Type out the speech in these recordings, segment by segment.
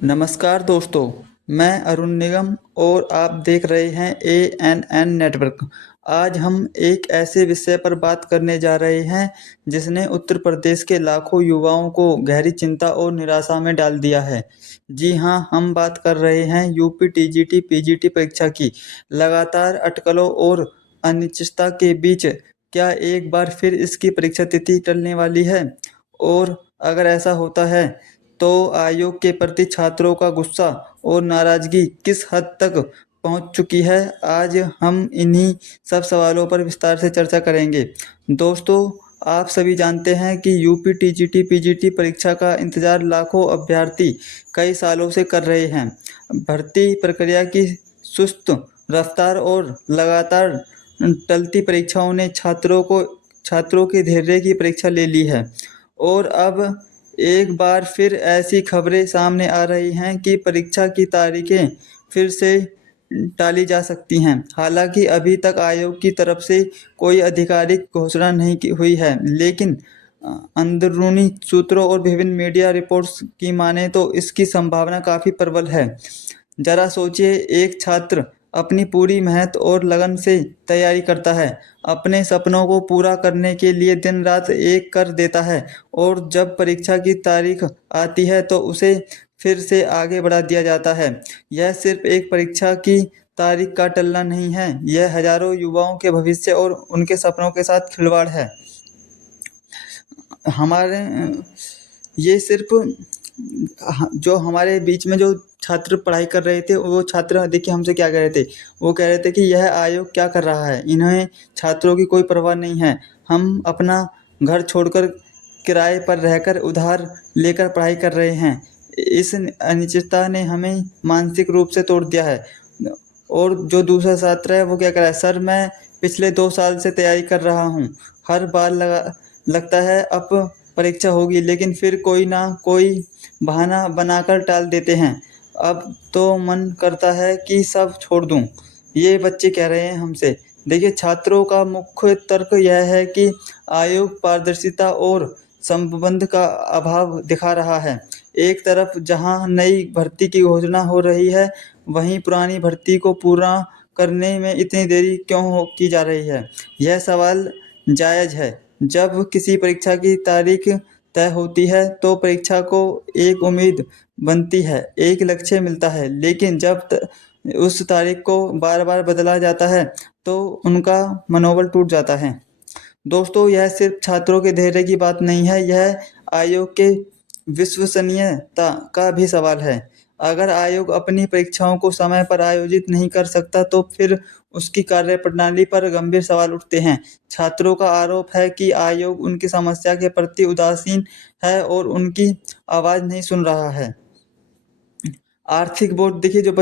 नमस्कार दोस्तों, मैं अरुण निगम और आप देख रहे हैं ANN नेटवर्क। आज हम एक ऐसे विषय पर बात करने जा रहे हैं जिसने उत्तर प्रदेश के लाखों युवाओं को गहरी चिंता और निराशा में डाल दिया है। जी हाँ, हम बात कर रहे हैं यूपी टीजीटी पीजीटी परीक्षा की। लगातार अटकलों और अनिश्चितता के बीच क्या एक बार फिर इसकी परीक्षा तिथि टलने वाली है? और अगर ऐसा होता है तो आयोग के प्रति छात्रों का गुस्सा और नाराजगी किस हद तक पहुंच चुकी है? आज हम इन्हीं सब सवालों पर विस्तार से चर्चा करेंगे। दोस्तों, आप सभी जानते हैं कि यूपी टीजीटी पीजीटी परीक्षा का इंतजार लाखों अभ्यर्थी कई सालों से कर रहे हैं। भर्ती प्रक्रिया की सुस्त रफ्तार और लगातार टलती परीक्षाओं ने छात्रों के धैर्य की परीक्षा ले ली है और अब एक बार फिर ऐसी खबरें सामने आ रही हैं कि परीक्षा की तारीखें फिर से टाली जा सकती हैं। हालांकि अभी तक आयोग की तरफ से कोई आधिकारिक घोषणा नहीं की हुई है, लेकिन अंदरूनी सूत्रों और विभिन्न मीडिया रिपोर्ट्स की माने तो इसकी संभावना काफ़ी प्रबल है। जरा सोचिए, एक छात्र अपनी पूरी मेहनत और लगन से तैयारी करता है, अपने सपनों को पूरा करने के लिए दिन रात एक कर देता है और जब परीक्षा की तारीख आती है तो उसे फिर से आगे बढ़ा दिया जाता है। यह सिर्फ एक परीक्षा की तारीख का टलना नहीं है, यह हजारों युवाओं के भविष्य और उनके सपनों के साथ खिलवाड़ है। हमारे ये सिर्फ जो हमारे बीच में जो छात्र पढ़ाई कर रहे थे, वो छात्र देखिए हमसे क्या कह रहे थे। वो कह रहे थे कि यह आयोग क्या कर रहा है, इन्हें छात्रों की कोई परवाह नहीं है। हम अपना घर छोड़कर किराए पर रहकर उधार लेकर पढ़ाई कर रहे हैं। इस अनिश्चितता ने हमें मानसिक रूप से तोड़ दिया है। और जो दूसरा छात्र है वो क्या कर रहा है, सर मैं पिछले 2 साल से तैयारी कर रहा हूँ, हर बार लगता है अब परीक्षा होगी, लेकिन फिर कोई ना कोई बहाना बनाकर टाल देते हैं। अब तो मन करता है कि सब छोड़ दूं, ये बच्चे कह रहे हैं हमसे। देखिए, छात्रों का मुख्य तर्क यह है कि आयोग पारदर्शिता और संबंध का अभाव दिखा रहा है। एक तरफ जहां नई भर्ती की घोषणा हो रही है, वहीं पुरानी भर्ती को पूरा करने में इतनी देरी क्यों की जा रही है? यह सवाल जायज़ है। जब किसी परीक्षा की तारीख तय होती है तो परीक्षा को एक उम्मीद बनती है, एक लक्ष्य मिलता है, लेकिन जब उस तारीख को बार बार बदला जाता है तो उनका मनोबल टूट जाता है। दोस्तों, यह सिर्फ छात्रों के धैर्य की बात नहीं है, यह आयोग के विश्वसनीयता का भी सवाल है। अगर आयोग अपनी परीक्षाओं को समय पर आयोजित नहीं कर सकता तो फिर उसकी कार्यप्रणाली पर गंभीर सवाल उठते हैं। छात्रों का आरोप है कि आयोग उनकी समस्या के प्रति उदासीन है और उनकी आवाज़ नहीं सुन रहा है। आर्थिक बोझ देखिए, जो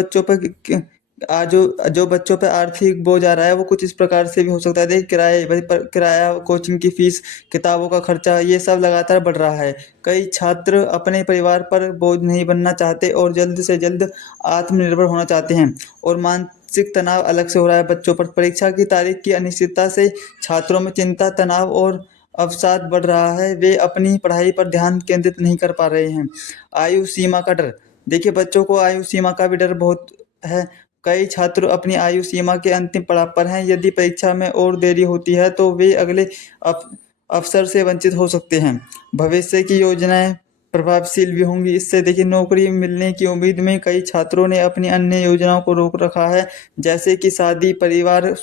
बच्चों पे आर्थिक बोझ आ रहा है वो कुछ इस प्रकार से भी हो सकता है। देखिए, किराया, कोचिंग की फीस, किताबों का खर्चा, ये सब लगातार बढ़ रहा है। कई छात्र अपने परिवार पर बोझ नहीं बनना चाहते और जल्द से जल्द आत्मनिर्भर होना चाहते हैं और मानसिक तनाव अलग से हो रहा है बच्चों पर। परीक्षा की तारीख की अनिश्चितता से छात्रों में चिंता, तनाव और अवसाद बढ़ रहा है। वे अपनी पढ़ाई पर ध्यान केंद्रित नहीं कर पा रहे हैं। आयु सीमा का डर, देखिए बच्चों को आयु सीमा का भी डर बहुत है। कई छात्र अपनी आयु सीमा के अंतिम पड़ाव पर हैं। यदि परीक्षा में और देरी होती है तो वे अगले अवसर से वंचित हो सकते हैं। भविष्य की योजनाएं प्रभावशील भी होंगी इससे। देखिए, नौकरी मिलने की उम्मीद में कई छात्रों ने अपनी अन्य योजनाओं को रोक रखा है, जैसे कि शादी, परिवार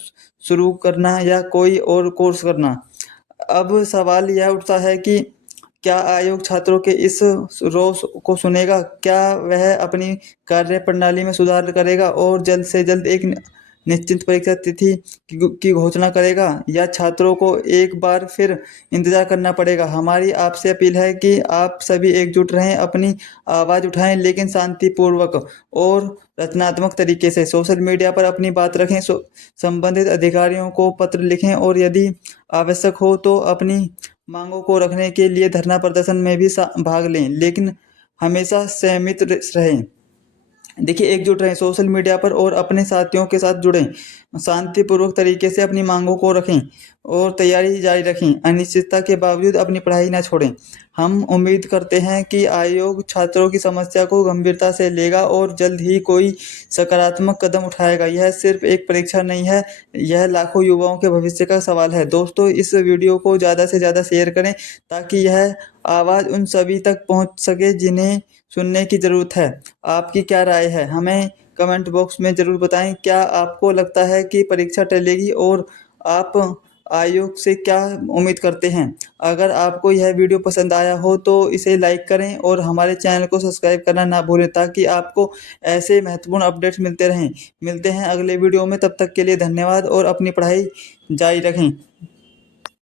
शुरू करना या कोई और कोर्स करना। अब सवाल यह उठता है कि क्या आयोग छात्रों के इस रोष को सुनेगा? क्या वह अपनी कार्यप्रणाली में सुधार करेगा और जल्द से जल्द एक निश्चित परीक्षा तिथि की घोषणा करेगा, या छात्रों को एक बार फिर इंतजार करना पड़ेगा? हमारी आपसे अपील है कि आप सभी एकजुट रहें, अपनी आवाज़ उठाएं, लेकिन शांतिपूर्वक और रचनात्मक तरीके से। सोशल मीडिया पर अपनी बात रखें, संबंधित अधिकारियों को पत्र लिखें और यदि आवश्यक हो तो अपनी मांगों को रखने के लिए धरना प्रदर्शन में भी भाग लें, लेकिन हमेशा संयमित रहें। देखिए, एकजुट रहें सोशल मीडिया पर और अपने साथियों के साथ जुड़ें, शांतिपूर्वक तरीके से अपनी मांगों को रखें और तैयारी जारी रखें। अनिश्चितता के बावजूद अपनी पढ़ाई न छोड़ें। हम उम्मीद करते हैं कि आयोग छात्रों की समस्या को गंभीरता से लेगा और जल्द ही कोई सकारात्मक कदम उठाएगा। यह सिर्फ एक परीक्षा नहीं है, यह लाखों युवाओं के भविष्य का सवाल है। दोस्तों, इस वीडियो को ज़्यादा से ज़्यादा शेयर करें ताकि यह आवाज़ उन सभी तक पहुंच सके जिन्हें सुनने की ज़रूरत है। आपकी क्या राय है? हमें कमेंट बॉक्स में ज़रूर बताएं। क्या आपको लगता है कि परीक्षा टलेगी और आप आयोग से क्या उम्मीद करते हैं? अगर आपको यह वीडियो पसंद आया हो तो इसे लाइक करें और हमारे चैनल को सब्सक्राइब करना ना भूलें ताकि आपको ऐसे महत्वपूर्ण अपडेट्स मिलते रहें। मिलते हैं अगले वीडियो में, तब तक के लिए धन्यवाद और अपनी पढ़ाई जारी रखें।